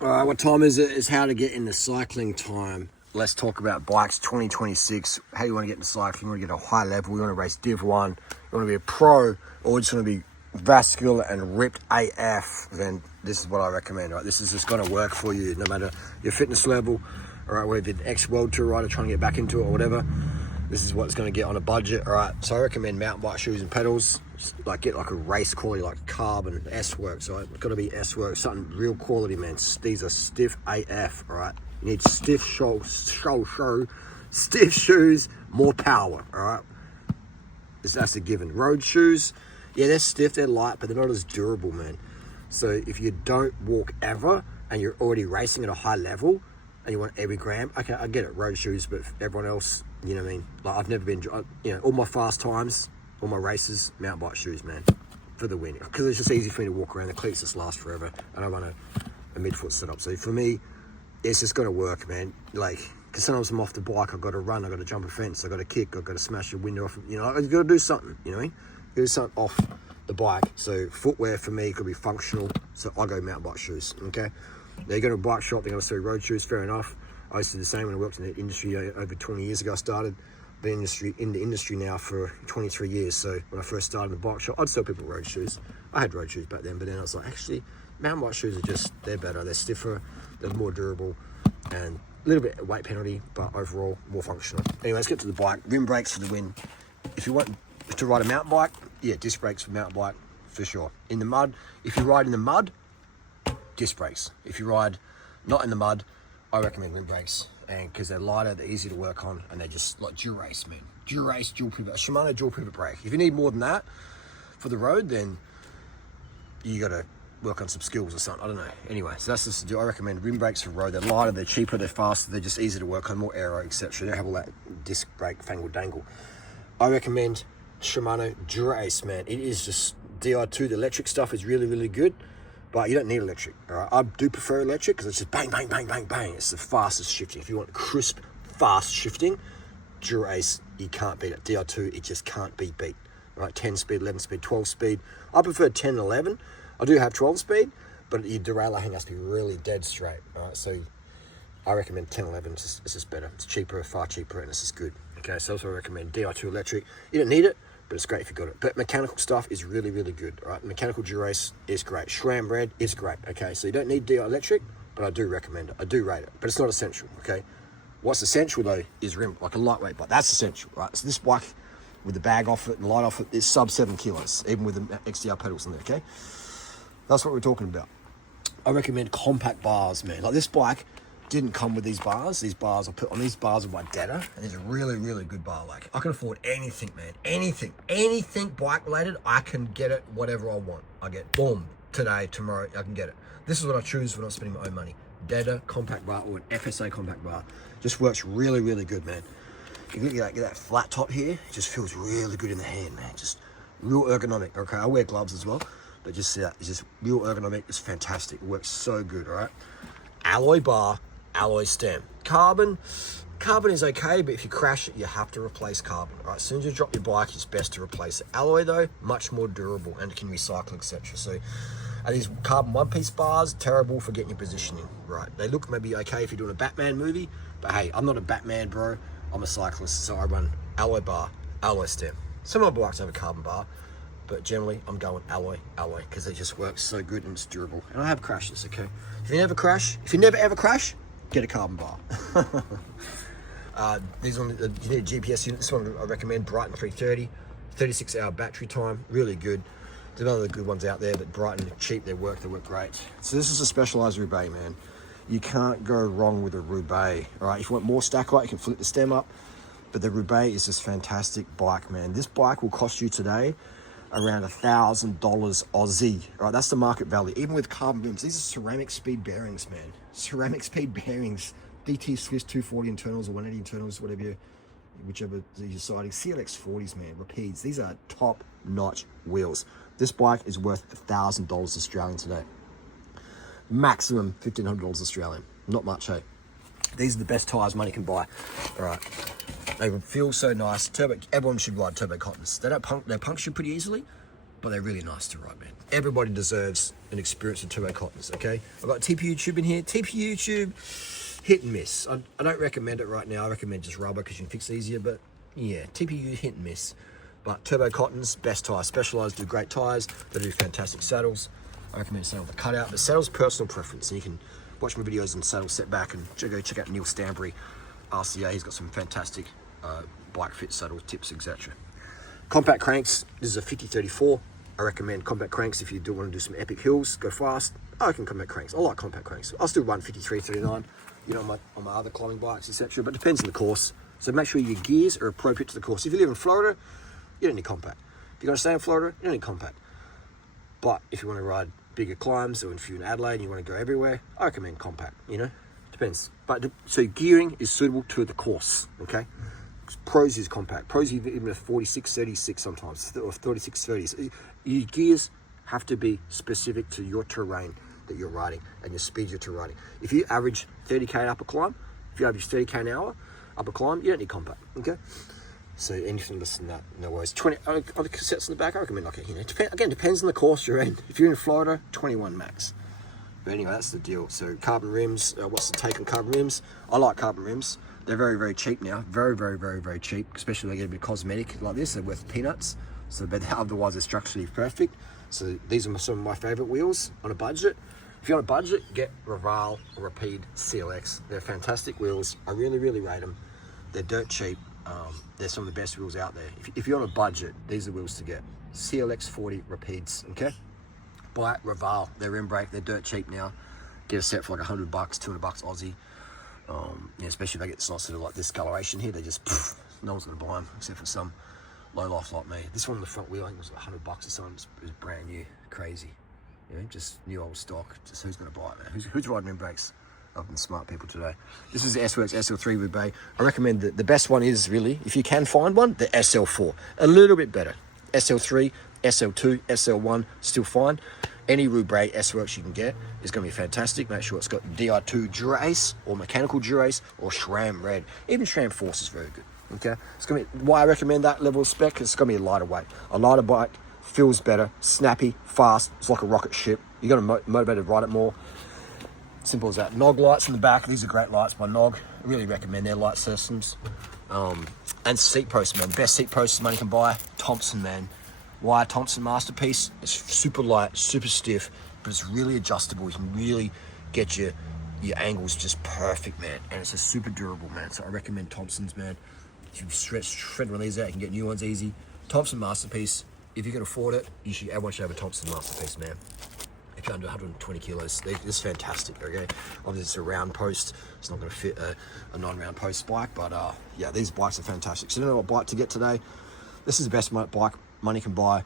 All right, what time is it? It's how to get into cycling time. Let's talk about bikes 2026. How you want to get into cycling? You want to get a high level. You want to race Div 1. You want to be a pro, or just want to be vascular and ripped AF. Then this is what I recommend. Right, this is just going to work for you, no matter your fitness level. All right, whether you're an ex-world tour rider trying to get back into it or whatever. This is what it's going to get on a budget. All right, so I recommend mountain bike shoes and pedals. Like get like a race quality, like carbon S-Works. All right, it's got to be S-Works, something real quality, man. These are stiff AF. All right, you need stiff stiff shoes, more power. All right, that's a given. Road shoes, yeah, they're stiff, they're light, but they're not as durable, man. So if you don't walk ever and you're already racing at a high level and you want every gram, okay, I get it, road shoes, but for everyone else, you know what I mean? Like I've never been, you know, all my fast times, all my races, mountain bike shoes, man, for the win. Because it's just easy for me to walk around. The cleats just last forever. I don't run a midfoot setup. So for me, it's just got to work, man. Like, because sometimes I'm off the bike, I've got to run, I've got to jump a fence, I've got to kick, I've got to smash a window off, you know, I've got to do something, you know what I mean? Do something off the bike. So footwear for me could be functional. So I go mountain bike shoes, okay? Now you go to a bike shop, they're going to sell road shoes, fair enough. I used to do the same when I worked in the industry over 20 years ago. I started being in the industry now for 23 years. So when I first started in the bike shop, I'd sell people road shoes. I had road shoes back then, but then I was like, actually, mountain bike shoes they're better. They're stiffer, they're more durable, and a little bit of weight penalty, but overall more functional. Anyway, let's get to the bike. Rim brakes for the win. If you want to ride a mountain bike, yeah, disc brakes for mountain bike for sure. In the mud, if you ride in the mud, disc brakes. If you ride not in the mud, I recommend rim brakes, and because they're lighter, they're easy to work on, and they're just like Durace, man. Durace dual pivot, a Shimano dual pivot brake. If you need more than that for the road, then you got to work on some skills or something. I don't know. Anyway, so that's just I recommend rim brakes for road. They're lighter, they're cheaper, they're faster, they're just easy to work on, more aero, etc. They don't have all that disc brake fangle dangle. I recommend Shimano Durace, man. It is just Di2. The electric stuff is really, really good. But you don't need electric, all right? I do prefer electric because it's just bang, bang, bang, bang, bang. It's the fastest shifting. If you want crisp, fast shifting, Durace, you can't beat it. Di2, it just can't be beat, right? 10 speed, 11 speed, 12 speed. I prefer 10 and 11. I do have 12 speed, but your derailleur hang has to be really dead straight, all right? So I recommend 10, 11. It's just better. It's cheaper, far cheaper, and it's just good. Okay, so also I recommend Di2 electric. You don't need it, but it's great if you got it. But mechanical stuff is really, really good, all right? Mechanical Durace is great. SRAM Red is great, okay? So you don't need Di electric, but I do recommend it. I do rate it, but it's not essential, okay? What's essential, though, is rim, like a lightweight bike. That's essential, right? So this bike, with the bag off it and light off it, is sub 7 kilos, even with the XDR pedals in there, okay? That's what we're talking about. I recommend compact bars, man. Like this bike didn't come with these bars. These bars I put on these bars with my data, and it's a really, really good bar. Like I can afford anything, man. Anything bike related, I can get it whatever I want. I get boom today, tomorrow, I can get it. This is what I choose when I'm spending my own money. Data compact bar or an FSA compact bar. Just works really, really good, man. You get that flat top here. It just feels really good in the hand, man. Just real ergonomic. Okay, I wear gloves as well, but just see that. It's just real ergonomic. It's fantastic. It works so good. All right, alloy bar. Alloy stem. Carbon is okay, but if you crash it, you have to replace carbon. All right, as soon as you drop your bike, it's best to replace it. Alloy though, much more durable and can recycle, etc. So these carbon one-piece bars, terrible for getting your positioning right. They look maybe okay if you're doing a Batman movie, but hey, I'm not a Batman, bro. I'm a cyclist, so I run alloy bar, alloy stem. Some of my bikes have a carbon bar, but generally I'm going alloy, because it just works so good and it's durable. And I have crashes, okay? If you never ever crash, get a carbon bar. These one, you need a GPS unit. This one I recommend, Brighton 330, 36-hour battery time, really good. There's other good ones out there, but Brighton are cheap, they work great. So this is a Specialized Roubaix, man. You can't go wrong with a Roubaix, all right? If you want more stack height, you can flip the stem up, but the Roubaix is this fantastic bike, man. This bike will cost you today around $1,000 Aussie. All right, that's the market value. Even with carbon rims, these are ceramic speed bearings, man. Ceramic speed bearings. DT Swiss 240 internals or 180 internals, whichever you're deciding. CLX 40s, man. Rapides. These are top-notch wheels. This bike is worth $1,000 Australian today. Maximum $1,500 Australian. Not much, hey. These are the best tires money can buy. All right. They would feel so nice. Everyone should ride turbo cottons. They puncture pretty easily, but they're really nice to ride, man. Everybody deserves an experience with turbo cottons, okay? I've got TPU tube in here. TPU tube, hit and miss. I don't recommend it right now. I recommend just rubber because you can fix it easier, but yeah, TPU, hit and miss. But turbo cottons, best tires. Specialized do great tires. They do fantastic saddles. I recommend saddle with a cutout. The saddle's personal preference, and you can watch my videos on saddle setback and go check out Neil Stanbury, RCA. He's got some fantastic bike fit saddle tips, etc. Compact cranks. This is a 5034. I recommend compact cranks if you do want to do some epic hills, go fast. I can compact cranks. I like compact cranks. I'll still run 5339, you know, on my other climbing bikes, etc. But it depends on the course. So make sure your gears are appropriate to the course. If you live in Florida, you don't need compact. If you're going to stay in Florida, you don't need compact. But if you want to ride bigger climbs, or if you're in Adelaide and you want to go everywhere, I recommend compact, you know, depends. But so gearing is suitable to the course, okay? Pros is compact. Pros even a 4636 sometimes, or 3630. Your gears have to be specific to your terrain that you're riding and your speed you're riding. If you average 30k upper climb, if you average 30k an hour upper climb, you don't need compact, okay? So anything less than that, no worries. 20 other cassettes in the back, I recommend, okay, you know, again, depends on the course you're in. If you're in Florida, 21 max. But anyway, that's the deal. So carbon rims, what's the take on carbon rims? I like carbon rims. They're very, very cheap now. Very, very, very, very cheap, especially when they get a bit cosmetic like this. They're worth peanuts. So, but otherwise they're structurally perfect. So these are some of my favorite wheels on a budget. If you're on a budget, get Rival or Rapide CLX. They're fantastic wheels. I really, really rate them. They're dirt cheap. They're some of the best wheels out there. If you're on a budget, these are wheels to get. CLX 40 Rapides, okay? Buy Rival. They're rim brake. They're dirt cheap now. Get a set for like $100, $200 Aussie. Yeah, especially if they get slots that are like this coloration here, they just, no one's gonna buy them except for some low life like me. This one on the front wheel, I think was $100 or something. It was brand new, crazy. You know, just new old stock. Just who's gonna buy it, man? Who's riding rim brakes? Other than smart people today. This is the S-Works SL3 Roubaix. I recommend the best one is really, if you can find one, the SL4. A little bit better. SL3, SL2, SL1, still fine. Any Roubaix S-Works you can get is going to be fantastic. Make sure it's got DR2 Dura-Ace or mechanical Dura-Ace or SRAM Red. Even SRAM Force is very good. Okay, it's going to be why I recommend that level of spec, because it's going to be a lighter weight. A lighter bike feels better, snappy, fast. It's like a rocket ship. You're going to motivate to ride it more. Simple as that. Nog lights in the back. These are great lights by Nog. I really recommend their light systems. And seat posts, man. Best seat posts money can buy. Thompson, man. Wire Thompson Masterpiece. It's super light, super stiff, but it's really adjustable. You can really get your angles just perfect, man. And it's a super durable, man. So I recommend Thompson's, man. If you shred one of these out, you can get new ones easy. Thompson Masterpiece. If you can afford it, everyone should have a Thompson Masterpiece, man. If you're under 120 kilos, this is fantastic, okay? Obviously, it's a round post. It's not going to fit a non-round post bike, but yeah, these bikes are fantastic. So you know what bike to get today? This is the best bike money can buy.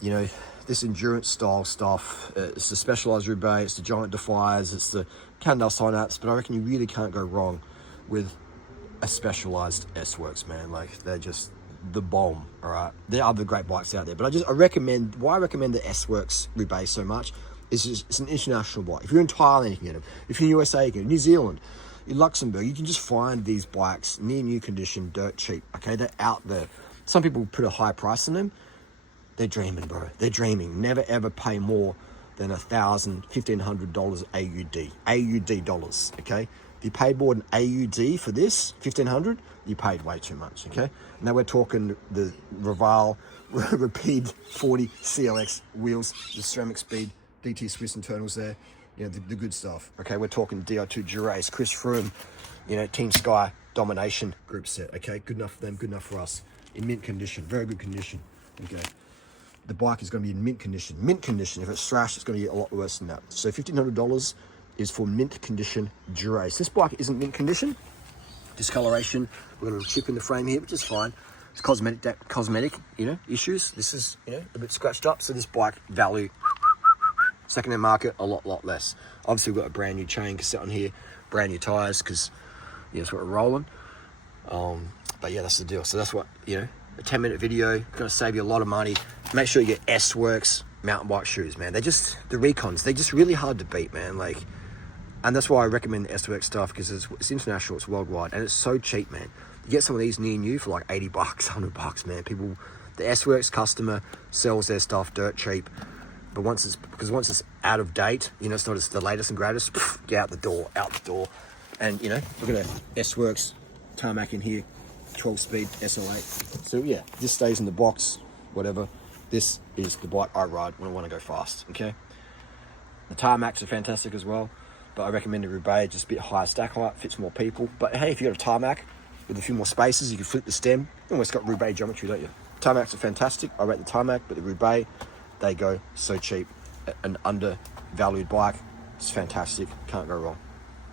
You know, this endurance style stuff. It's the Specialized Roubaix, it's the Giant Defiers, it's the Cannondale Synapse, but I reckon you really can't go wrong with a Specialized S-Works, man. Like, they're just the bomb, all right? There are other great bikes out there, but I recommend the S-Works Roubaix so much is it's an international bike. If you're in Thailand, you can get them. If you're in USA, you can get them. New Zealand, in Luxembourg, you can just find these bikes near new condition, dirt cheap, okay? They're out there. Some people put a high price on them. They're dreaming, bro. They're dreaming. Never ever pay more than $1,000, $1,500 AUD dollars, okay? If you paid more than AUD for this, 1,500, you paid way too much, okay? Now we're talking the Rival Rapide 40 CLX wheels, the ceramic speed, DT Swiss internals there, you know, the good stuff, okay? We're talking DR2 Dura-Ace, Chris Froome, you know, Team Sky domination group set, okay? Good enough for them, good enough for us. In mint condition, very good condition, okay? The bike is going to be in mint condition. Mint condition, if it's thrashed, it's going to get a lot worse than that. So $1,500 is for mint condition Dura-Ace. This bike isn't mint condition. Discoloration, we've got a little chip in the frame here, which is fine. It's cosmetic, you know, issues. This is, you know, a bit scratched up. So this bike value, second-hand market, a lot less. Obviously, we've got a brand new chain cassette on here, brand new tires, because, yeah, that's what we're rolling. But yeah, that's the deal. So that's what, you know, a 10-minute video, going to save you a lot of money. Make sure you get S-Works mountain bike shoes, man. The Recons, they're just really hard to beat, man. Like, and that's why I recommend the S-Works stuff, because it's international, it's worldwide, and it's so cheap, man. You get some of these near new for like $80, $100, man. People The S-Works customer sells their stuff dirt cheap, but once it's out of date, you know, it's not as the latest and greatest, get out the door. And you know, look at that S-Works tarmac in here, 12-speed SL8. So yeah, this stays in the box, whatever. This is the bike I ride when I want to go fast, okay? The tarmacs are fantastic as well, but I recommend a Roubaix, just a bit higher stack height, fits more people. But hey, if you got a tarmac with a few more spaces, you can flip the stem. You almost got Roubaix geometry, don't you? Tarmacs are fantastic. I rate the tarmac, but the Roubaix, they go so cheap. An undervalued bike, it's fantastic. Can't go wrong.